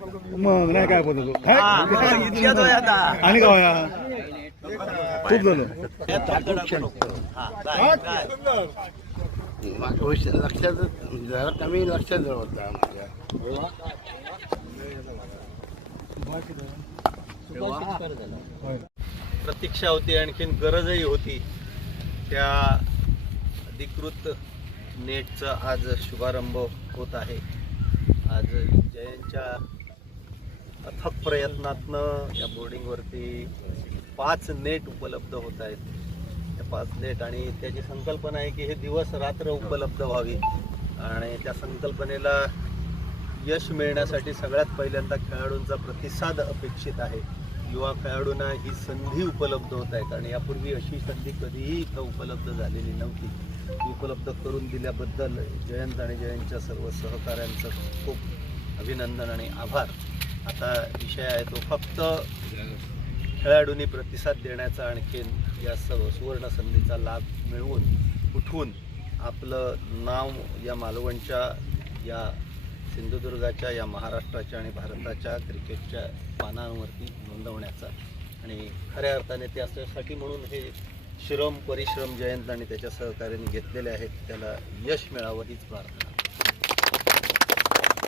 मग नाही काय बोलतो काय? आणि काय? खूप झालं. लक्षात जरा कमी लक्षात होता माझ्या प्रतीक्षा होती आणखीन गरजही होती. त्या अधिकृत नेटचा आज शुभारंभ होत आहे. आज जयंतच्या अथक प्रयत्नातनं या बोर्डिंगवरती पाच नेट उपलब्ध होत आहेत. त्या पाच नेट आणि त्याची संकल्पना आहे की हे दिवस रात्र उपलब्ध व्हावी. आणि त्या संकल्पनेला यश मिळण्यासाठी सगळ्यात पहिल्यांदा खेळाडूंचा प्रतिसाद अपेक्षित आहे. युवा खेळाडूंना ही संधी उपलब्ध होत आहेत आणि यापूर्वी अशी संधी कधीही इथं उपलब्ध झालेली नव्हती. ती उपलब्ध करून दिल्याबद्दल जयंत आणि जयंतच्या सर्व सहकाऱ्यांचं खूप अभिनंदन आणि आभार. आता विषय आहे तो फक्त खेळाडूंनी प्रतिसाद देण्याचा आणखीन या सर्व सुवर्ण संधीचा लाभ मिळवून उठवून आपलं नाव या मालवणच्या या सिंधुदुर्गाच्या या महाराष्ट्राच्या आणि भारताच्या क्रिकेटच्या पानांवरती नोंदवण्याचा. आणि खऱ्या अर्थाने ते असण्यासाठी म्हणून हे श्रम परिश्रम जयंत आणि त्याच्या सहकार्याने घेतलेले आहेत. त्याला यश मिळावं हीच प्रार्थना.